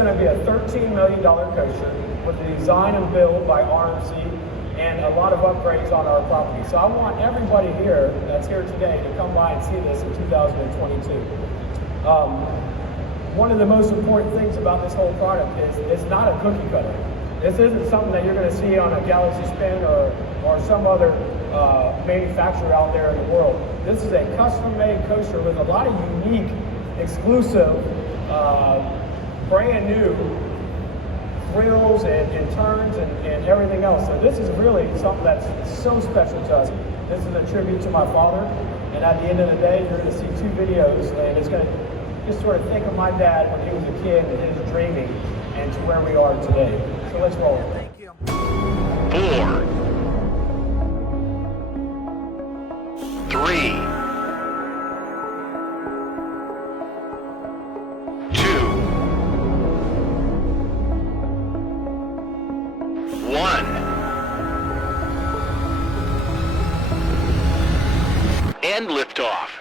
going to be a $13 million coaster with the design and build by RMC and a lot of upgrades on our property. So I want everybody here that's here today to come by and see this in 2022. One of the most important things about this whole product is it's not a cookie cutter. This isn't something that you're going to see on a Galaxy Spin or some other manufacturer out there in the world. This is a custom-made coaster with a lot of unique, exclusive, brand new thrills and turns and everything else. So this is really something that's so special to us. This is a tribute to my father, and at the end of the day, you're going to see 2 videos, and it's going to just sort of think of my dad when he was a kid and his dreaming, and to where we are today. So let's roll. Thank you. 4, 3, 2, 1, and liftoff.